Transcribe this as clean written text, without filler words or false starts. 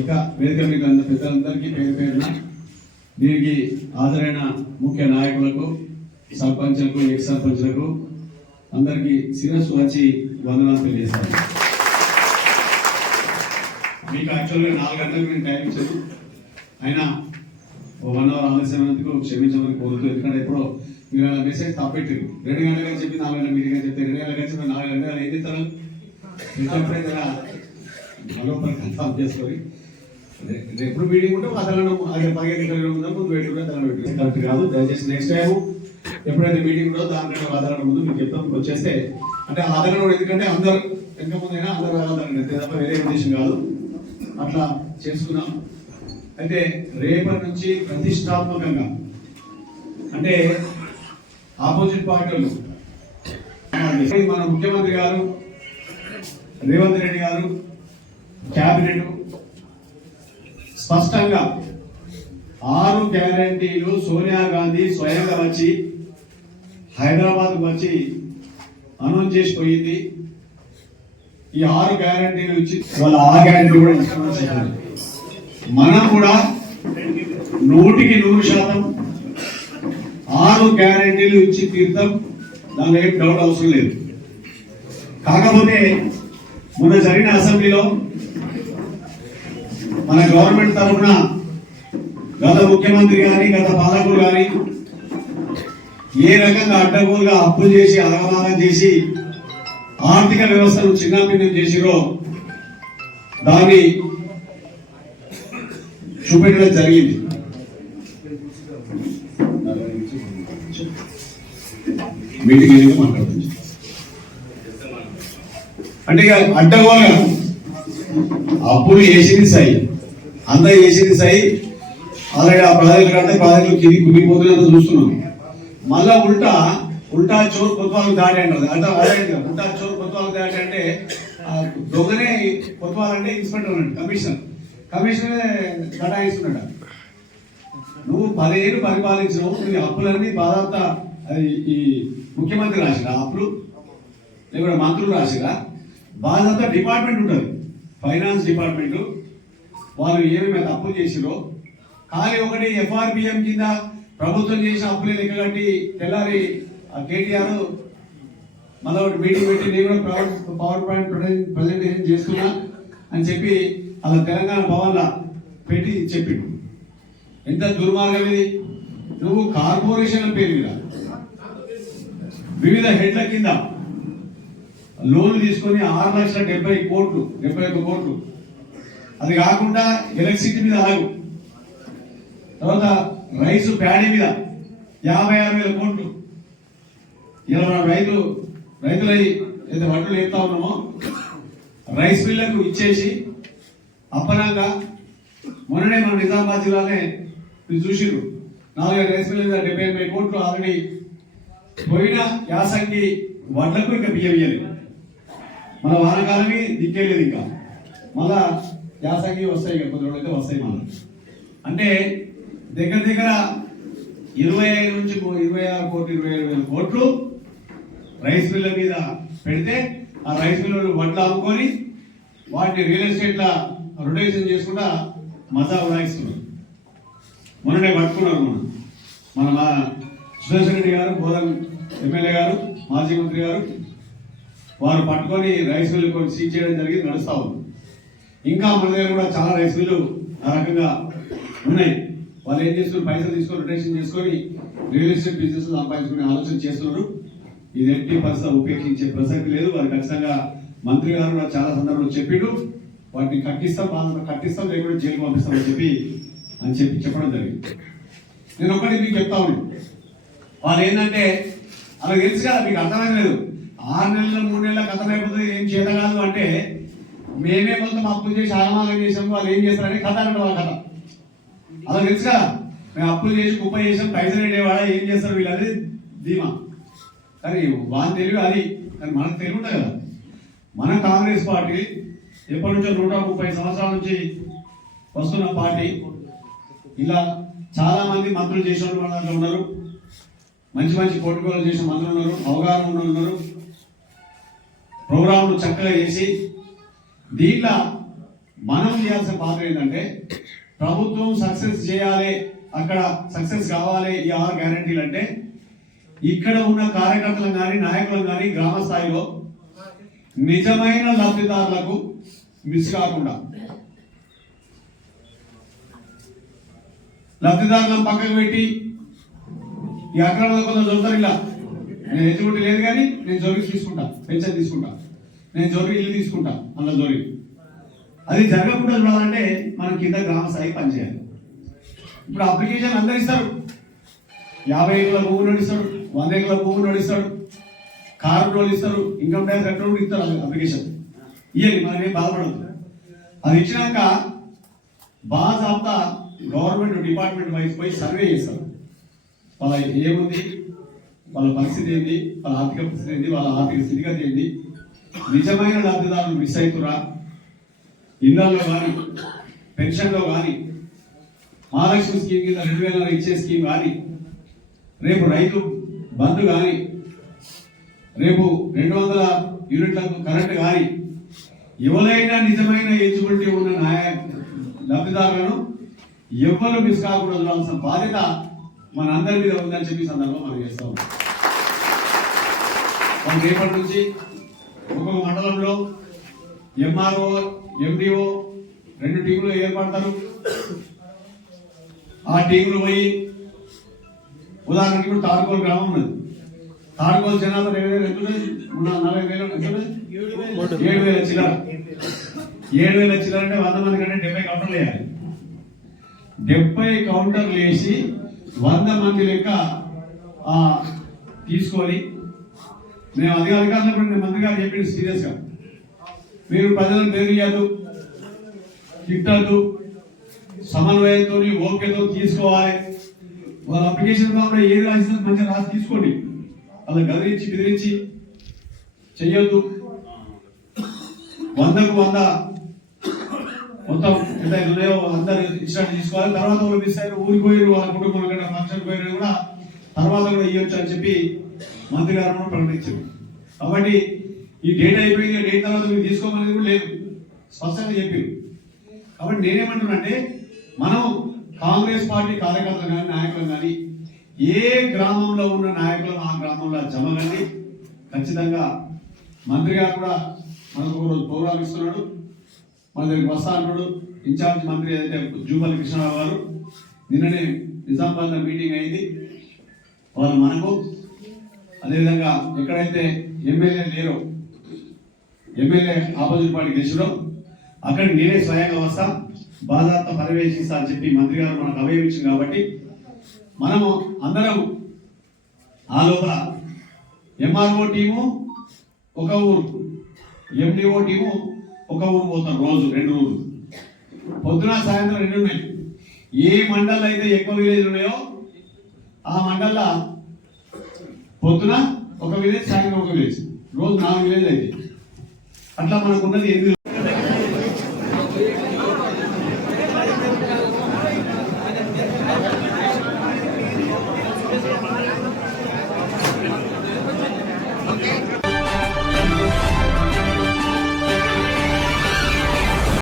ఇంకా వేదిక మీకు పెద్దలందరికీ పేరు పేరున దీనికి హాజరైన ముఖ్య నాయకులకు, సర్పంచులకు, ఎక్స్ సర్పంచులకు అందరికీ శిరస్సు వచ్చి వందనాలు తెలియజేస్తాను. మీకు యాక్చువల్గా 4 గంటలకు నేను టైం ఇచ్చాను, అయినా 1 అవర్ ఆలస్యమైనందుకు క్షమించమని కోరుతూ. ఎందుకంటే ఎప్పుడో మీరు అలా మెసేజ్ తప్పెట్టారు. 2 గంటలకు చెప్పి 4 గంటల మీటింగ్ అని చెప్తే 2 గంటలకు చెప్పి 4 గంటలు ఏం చేస్తారు? ఎప్పుడైతే మరోపరి కన్ఫర్మ్ చేసుకొని ఎప్పుడు మీటింగ్ ఉంటే 15 ముందు పెట్టుకుంటే కరెక్ట్ కాదు. దయచేసి నెక్స్ట్ టైం ఎప్పుడైతే మీటింగ్ ఉందో దానికంటే ఆధారణ ముందు మీకు చెప్తాం. వచ్చేస్తే అంటే ఆధారణ కూడా ఎందుకంటే అందరూ ఎంత ముందు అయినా అందరూ రావాలంటే తప్ప వేరే ఉద్దేశం కాదు. అట్లా చేసుకున్నాం. అయితే రేపటి నుంచి ప్రతిష్టాత్మకంగా అంటే ఆపోజిట్ పార్టీలు మన ముఖ్యమంత్రి గారు రేవంత్ రెడ్డి గారు క్యాబినెట్ స్పష్టంగా 6 గ్యారంటీలు సోనియా గాంధీ స్వయంగా వచ్చి హైదరాబాద్ వచ్చి అనౌన్స్ చేసిపోయింది. ఈ 6 గ్యారంటీలు ఇచ్చి వాళ్ళ 6 గ్యారంటీ కూడా ఇస్తున్నాం. మనం కూడా 100% 6 గ్యారంటీలు ఇచ్చి తీర్థం, దానిలో ఏం డౌట్ అవసరం లేదు. కాకపోతే మొన్న జరిగిన అసెంబ్లీలో మన గవర్నమెంట్ తరఫున గత ముఖ్యమంత్రి కానీ గత పాలకులు కానీ ఏ రకంగా అడ్డగోలుగా అప్పులు చేసి అలగమానం చేసి ఆర్థిక వ్యవస్థను చిన్నాభిన్నం చేసిరో దాన్ని చూపెట్టడం జరిగింది. మీటింగ్ మాట్లాడుతుంది అంటే ఇక అడ్డగోలుగా అప్పులు వేసింది సై, అంతా వేసింది సై. అలాగే ఆ ప్రాజెక్టులు కంటే ప్రాజెక్టులు కింది కుమిపోతున్నా చూస్తున్నాం. మళ్ళా ఉల్టా చోరు కొత్వాలకు దాటి అంటారు. అంటే ఉల్టా చోరు కొత్వాలకు దాటి అంటే దొంగనే కొత్వాలంటే ఇన్స్పెక్టర్ అన్నట్టు కమిషనరే కటాయిస్తున్నాడు. నువ్వు 10 ఏళ్ళు పరిపాలించినావు, నీ అప్పులన్నీ బాధాప్త అది ఈ ముఖ్యమంత్రి రాసిరా అప్పులు, లేకపోతే మంత్రులు రాసిరా? బాధ్యత డిపార్ట్మెంట్ ఉంటుంది, ఫైనాన్స్ డిపార్ట్మెంట్. వాళ్ళు ఏమేమి అప్పులు చేసిరో ఖాళీ ఒకటి FRBM కింద ప్రభుత్వం చేసిన అప్పులే లెక్క కట్టి తెల్లారి కేటీఆర్ మళ్ళీ ఒకటి మీటింగ్ పెట్టి నేను కూడా పవర్ పాయింట్ ప్రజెంటేషన్ చేస్తున్నా అని చెప్పి అలా తెలంగాణ భవన్లో పెట్టి చెప్పిండు. ఎంత దుర్మార్గం ఇది! నువ్వు కార్పొరేషన్ల పేరు మీద వివిధ హెడ్ల కింద లోన్లు తీసుకొని 6,70,71 కోట్లు. అది కాకుండా ఎలక్ట్రిసిటీ మీద అలాగు, తర్వాత రైసు ప్యాడీ మీద 56,000 కోట్లు. ఇలా మన రైతులై ఏదైతే వడ్లు వేస్తా ఉన్నామో రైస్ మిల్లకు ఇచ్చేసి అప్పనంగా మొన్ననే మన నిజామాబాద్ జిల్లానే చూసిరు 4 రైస్ మిల్ల మీద 78 కోట్లు ఆల్రెడీ పోయిన యాసంగి వడ్లకు ఇంకా బియ్యం ఇయ్యలేదు. మన వానకాలమే దిక్కేలేదు, ఇంకా మళ్ళా యాసంగి వస్తాయి, ఇక కొద్ది రోజులైతే వస్తాయి. మళ్ళీ అంటే దగ్గర 25 నుంచి 26 కోట్లు 27,000 కోట్లు రైస్ మిల్ల మీద పెడితే ఆ రైస్ మిల్లు వడ్లు అమ్ముకొని వాటిని రియల్ ఎస్టేట్ల రొటేషన్ చేసుకుంటా మజా ఉడాయిస్తున్నారు. మొన్ననే పట్టుకున్నారు మన సుదర్శన్ రెడ్డి గారు, బోధన్ ఎమ్మెల్యే గారు, మాజీ మంత్రి గారు, వారు పట్టుకొని రైస్ మిల్లు కొన్ని సీజ్ చేయడం జరిగింది, నడుస్తా ఉంది. ఇంకా మన దగ్గర కూడా చాలా రైస్ మిల్లు ఆ రకంగా ఉన్నాయి. వాళ్ళు ఏం చేస్తున్నారు, పైసలు తీసుకొని రొటేషన్ చేసుకొని రియల్ ఎస్టేట్ బిజినెస్ సంపాదించుకునే ఆలోచన చేస్తున్నారు. ఇది ఎట్టి పరిస్థితి ఉపేక్షించే ప్రసక్తి లేదు. వారు ఖచ్చితంగా మంత్రి గారు కూడా చాలా సందర్భంలో చెప్పిండు, వాటిని కట్టిస్తాం లేకపోతే జైలు పంపిస్తామని చెప్పడం జరిగింది. నేను ఒకటి మీకు చెప్తా ఉన్నాను, వాళ్ళు ఏంటంటే అలా తెలుసు కదా, మీకు అర్థమైంది లేదు. 6 నెలలు 3 నెలల కథమైపోతుంది, ఏం చేత కాదు అంటే మేమే మొత్తం అప్పులు చేసి ఆగమాగం చేసాము, వాళ్ళు ఏం చేస్తారని కథ అంటే వాళ్ళ కథ. అలా తెలుసు కదా, మేము అప్పులు చేసి కుప్ప చేసాం, పైసలు పెట్టేవాడా ఏం చేస్తారు వీళ్ళు అనేది ధీమా. కానీ వాళ్ళ తెలివి అది, కానీ మనకు తెలివి ఉంటుంది కదా. మన కాంగ్రెస్ పార్టీ ఎప్పటి నుంచో 130 సంవత్సరాల నుంచి వస్తున్న పార్టీ. ఇలా చాలా మంది మంత్రులు చేసిన మన దాంట్లో ఉన్నారు, మంచి పోర్టుకోలు చేసిన మంత్రులు ఉన్నారు, అవగాహన ఉన్నారు, ప్రోగ్రాంలు చక్కగా చేసి దీంట్లో మనం చేయాల్సిన పాత్ర ఏంటంటే ప్రభుత్వం సక్సెస్ చేయాలి, అక్కడ సక్సెస్ కావాలి ఈ 6 గ్యారెంటీలు అంటే ఇక్కడ ఉన్న కార్యకర్తలను కానీ నాయకులను కానీ గ్రామ స్థాయిలో నిజమైన లబ్ధిదారులకు మిస్ కాకుండా లబ్ధిదారులను పక్కకు పెట్టి ఈ అక్రమంలో కొంత దొరుకుతారు. ఇలా నేను ఎటువంటి లేదు కానీ నేను జోలికి తీసుకుంటా, పెన్షన్ తీసుకుంటా, నేను జోలికి ఇల్లు తీసుకుంటా, అందులో జోలికి అది జరగకుండా చూడాలంటే మనం కింద గ్రామ స్థాయి పనిచేయాలి. ఇప్పుడు అప్లికేషన్ అందరు ఇస్తారు, 50 ఎకరాల భూమి నడిస్తాడు, 100 ఎకరాల భూమి నడిస్తాడు, కారు రోడ్లు ఇస్తారు, ఇన్కమ్ ట్యాక్స్ కట్టడం కూడా ఇస్తారు. అప్లికేషన్ ఇవ్వాలి, మనం ఏం బాధపడదు. అది ఇచ్చినాక బాగా గవర్నమెంట్ డిపార్ట్మెంట్ వైజ్ పోయి సర్వే చేస్తారు. వాళ్ళ ఏముంది, వాళ్ళ పరిస్థితి ఏంటి, వాళ్ళ ఆర్థిక పరిస్థితి ఏంటి, వాళ్ళ ఆర్థిక స్థితిగతి ఏంటి, నిజమైన లబ్ధిదారులు మిస్ అవుతురా, ఇళ్లలో కానీ పెన్షన్లో కానీ మహాలక్ష్మి స్కీమ్ కింద 2000 ఇచ్చే స్కీమ్ కానీ రేపు రైతు బంధు కానీ రేపు 200 యూనిట్లకు కరెంట్ కానీ ఎవరైనా నిజమైన ఎలిజిబిలిటీ ఉన్న లబ్ధిదారులను ఎవరు మిస్ కాకుండా చూడాల్సిన బాధ్యత మన అందరి మీద ఉందని చెప్పి సందర్భంగా మనం చేస్తా ఉన్నాం. రేపటి నుంచి ఒక్కొక్క మండలంలో ఎంఆర్ఓ ఎండిఓ 2 టీంలు ఏర్పడతారు. ఆ టీంలు పోయి ఉదాహరణకి ఇప్పుడు తాడుకోలు గ్రామం ఉన్నది, తాడుకోలు జనాభా 40,000 7,000 చిల్లర 7,000 చిల్లర అంటే 100 మంది కంటే 70 కౌంటర్లు వేయాలి. 70 కౌంటర్లు వేసి 100 మంది లెక్క తీసుకొని మేము అధికారులు మంత్రి గారు చెప్పింది సీరియస్ గా మీరు ప్రజలను బెదిరియద్దు, తిట్టద్దు, సమన్వయంతో ఓకేతో తీసుకోవాలి. వాళ్ళ అప్లికేషన్ కూడా ఏది రాసినా మంచిగా రాసి తీసుకోండి. వాళ్ళ గదిరించి బెదిరించి చెయ్యొద్దు. 100కు 100 మొత్తం ఎంత ఉన్నాయో అందరు ఇచ్చినట్టు తీసుకోవాలి. తర్వాత వాళ్ళు మిస్ అయిన ఊరికి పోయారు, వాళ్ళ కుటుంబం కంటే ఫంక్షన్ పోయినా కూడా తర్వాత కూడా ఇవ్వచ్చు అని చెప్పి మంత్రి గారు ప్రకటించారు. కాబట్టి ఈ డేట్ అయిపోయింది, డేట్ తర్వాత మీరు తీసుకోమనేది కూడా లేదు, స్పష్టంగా చెప్పారు. కాబట్టి నేనేమంటున్నానంటే మనం కాంగ్రెస్ పార్టీ కార్యకర్తలు కానీ నాయకులు కానీ ఏ గ్రామంలో ఉన్న నాయకులను ఆ గ్రామంలో జమగండి. ఖచ్చితంగా మంత్రి గారు కూడా మనకు ఒక రోజు ప్రోగ్రాం ఇస్తున్నాడు, మన దగ్గరికి వస్తా అంటున్నాడు. ఇన్ఛార్జ్ మంత్రి ఏదైతే జూపల్లి కృష్ణారావు గారు నిన్ననే నిజామాబాద్లో మీటింగ్ అయింది. వాళ్ళు మనకు అదేవిధంగా ఎక్కడైతే ఎమ్మెల్యే లేరో, ఎమ్మెల్యే ఆపోజిట్ పార్టీ గెలిచడం అక్కడికి నేనే స్వయంగా వస్తా, బాధాత పర్యవేక్షిస్తా అని చెప్పి మంత్రి గారు మనకు అభయమించింది. కాబట్టి మనము అందరం ఆ లోపల ఎంఆర్ఓ టీము ఒక ఊరు, ఎండిఓ టీము ఒక ఊరు పోతారు, రోజు 2 ఊరు, పొద్దున సాయంత్రం 2 ఉన్నాయి. ఏ మండల్ అయితే ఎక్కువ విలేజ్ ఉన్నాయో ఆ మండల్లో పొద్దున ఒక విలేజ్, సాయంత్రం ఒక విలేజ్, రోజు 4 విలేజ్ అయితే అట్లా మనకున్నది 8